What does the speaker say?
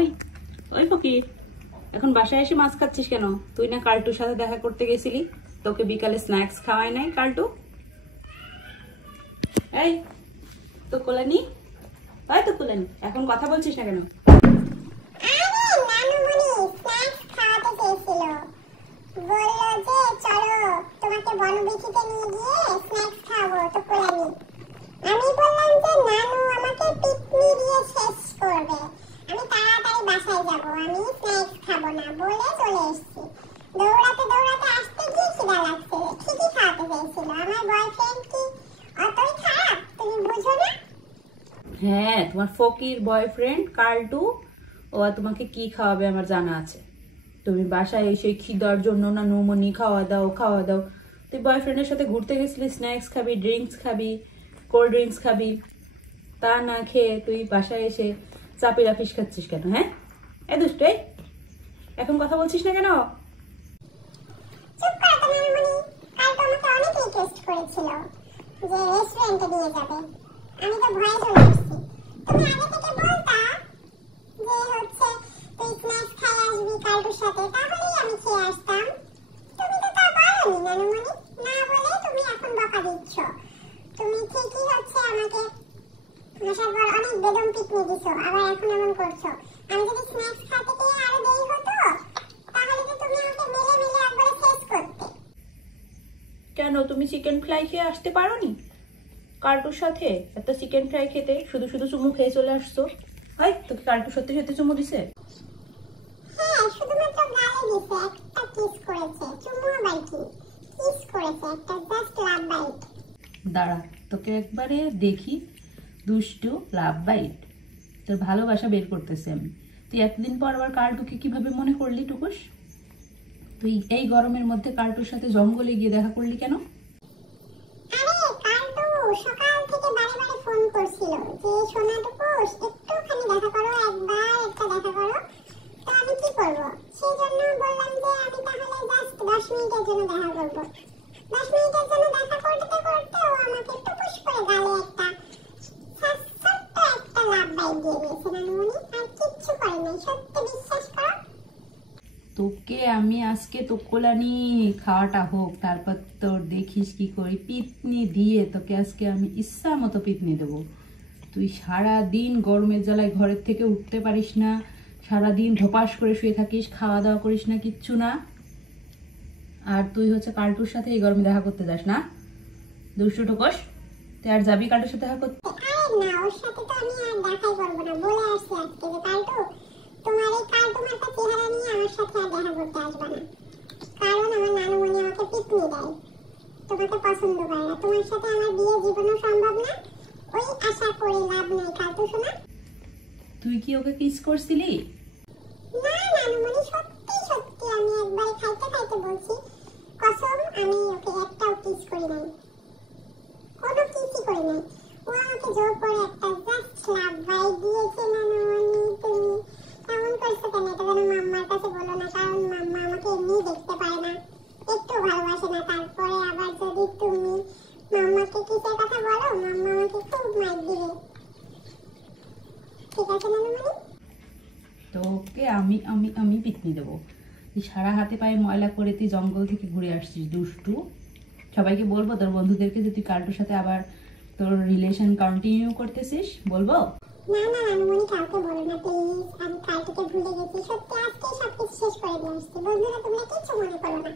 ওই ওই ফকির, এখন বাসায় এসে মাছ খাচ্ছিস কেন? তুই না কাল্টুর সাথে দেখা করতে গেছিলি, তোকে বিকালে স্ন্যাক্স খাওয়ায় নাই কাল্টু? এই তো কোলানি, তাই তো কোলানি, এখন কথা বলছিস না কেন? আমি বললাম যে নানু আমাকে পিকনি দিয়ে শেষ করবে, আমি তাড়াতাড়ি বাসায় যাব, আমি স্ন্যাক্স খাবো না বলে চলে এসেছি। দৌড়াতে দৌড়াতে আসতে গিয়ে খিদা লাগছে, ঠিকই খাওয়াতে চাইছিল। আমার বয়ফ্রেন্ড কি অতই খারাপ তুমি বুঝো না? হ্যাঁ, তোমার ফকির বয়ফ্রেন্ড কাল্টু ও তোমাকে কি খাওয়াবে আমার জানা আছে। তুমি বাসায় এসে খিদার জন্য না নুমনি খাওয়া দাও খাওয়া দাও, তুই বয়ফ্রেন্ডের সাথে ঘুরতে গেছিলি, স্ন্যাক্স খাবি, ড্রিঙ্কস খাবি, কোল্ড ড্রিঙ্কস খাবি, তা না খেয়ে তুই বাসায় এসে চাপিরা ফিস খাচ্ছিস কেন? হ্যাঁ এ দুষ্টে, এখন কথা বলছিস না কেন? চুপ কর তো নানুমণি, কাল তো আমাকে অনেক রিকোয়েস্ট করেছিল যে রেস্টুরেন্টে নিয়ে যাবে, আমি তো ভয়ে চলে এসেছি। তুমি আগে থেকে বলতা যে হচ্ছে তুই স্ন্যাক্স খাই আসবি কালুর সাথে, তাহলেই আমি খেয়ে আসতাম। তুমি তো তা বলোনি নানুমণি, না বলে তুমি এখন বকা দিচ্ছ। তুমি ঠিকই হচ্ছে আমাকে আসার পর অনেক বেদম পিকনি দিছো, আবার এখন এমন করছো। আমি যদি স্ন্যাক্স খেতে গিয়ে আরো দেরি হতো তাহলে তো তুমি আমাকে মেলে মেলে একবারে শেষ করতে। কেন তুমি চিকেন ফ্রাই খেয়ে আসতে পারোনি? কাল্টুর সাথে একটা চিকেন ফ্রাই খেতে শুধু শুধু চুমু খেয়ে চলে আসছো। হয় তোকে কাল্টু সত্যি সত্যি চুমু দিছে? হ্যাঁ, শুধুমাত্র গালে দিছে, একটা কিস করেছে, চুমু আবার কি কিস করেছে, একটা জাস্ট লাভ বাইট। দাঁড়া, তোকে একবারে দেখি দুষ্টু লাভ বাইট, তোর ভালোবাসা বের করতেছি আমি। তুই এতদিন পর আবার কাল্টুকে কিভাবে মনে করলি টুকুস? তুই এই গরমের মধ্যে কাল্টুর সাথে জঙ্গলে গিয়ে দেখা করলি কেন? আরে কালটু সকাল থেকে বারে বারে ফোন করছিল যে সোনা টুকুস একটুখানি দেখা করো, একবার একটা দেখা করো। তো আমি কি করব, সেই জন্য বললাম যে আমি তাহলে জাস্ট 10 মিনিটের জন্য দেখা করব। 10 মিনিটের জন্য দেখা করতে করতে ও আমাকে টুকুস করে গালে একটা ছোট্ট একটা লাভ বাইট দিয়ে দিয়েছে নানুমণি, আর কিচ্ছু করে নাই, সত্যি বিশ্বাস করো। তোকে আমি আজকে তো কোলানি খাওয়াটা হোক, তারপর তোর দেখিস কি করি পিটনি দিয়ে তোকে আজকে আমি ইচ্ছা মতো পিটনি দেবো। তুই সারা দিন গরমের জ্বালায় ঘরের থেকে উঠতে পারিস না, সারাদিন ধপাস করে শুয়ে থাকিস, খাওয়া দাওয়া করিস না, কিচ্ছু না। আর তুই হচ্ছে কাল্টুর সাথে এই গরমে দেখা করতে যাস না? দুষ্টু ঠোকস, তুই আর যাবি কাল্টুর সাথে দেখা করতে? আরে না, ওর সাথে তো আমি আর দেখাই করবো না, বলে আসছি আজকে যে কালটু তোমার এই কালটু মার্কা চেহারা নিয়ে আমার সাথে আর দেখা করতে আসবে না, কারণ আমার নানুমণি আমাকে পিকনি দেয়, তোমাকে পছন্দ করে না, তোমার সাথে আমার বিয়ে জীবনও সম্ভব না, ওই আশা করে লাভ নেই কালটু শোনা। তুই কি ওকে কিস করছিলি? না নানুমণি, সত্যি সত্যি আমি একবারে খাইতে খাইতে বলছি, কসম আমি ওকে একটাও কিস করি নাই, কোনো কিসই করি নাই। ও আমাকে জোর করে একটা জাস্ট লাভ বাইট দিয়েছে নানুমণি। তুমি এমন করছো কেন? এটা যেন মাম্মার কাছে বলো না, কারণ মাম্মা আমাকে এমনি দেখতে পারে না, একটু ভালোবাসে না, তারপরে আবার যদি তুমি মাম্মাকে কিসের কথা বলো মাম্মা আমাকে খুব মাইর দিবে, ঠিক আছে নানুমণি? তোকে আমি আমি আমি পিটনি দেবো। তুই সারা হাতে পায়ে ময়লা করে তুই জঙ্গল থেকে ঘুরে আসছিস দুষ্টু। সবাইকে বলবো, তোর বন্ধুদেরকে যে তুই কাল্টুর সাথে আবার তোর রিলেশন কন্টিনিউ করতেছিস বলবো? না না নানুমণি, কাউকে বলো না প্লিজ, আমি কালকে ভুলে গেছি, সত্যি আজকে সবকিছু শেষ করে দিয়ে আসছি। বন্ধুরা তোমরা কিচ্ছু মনে করো না।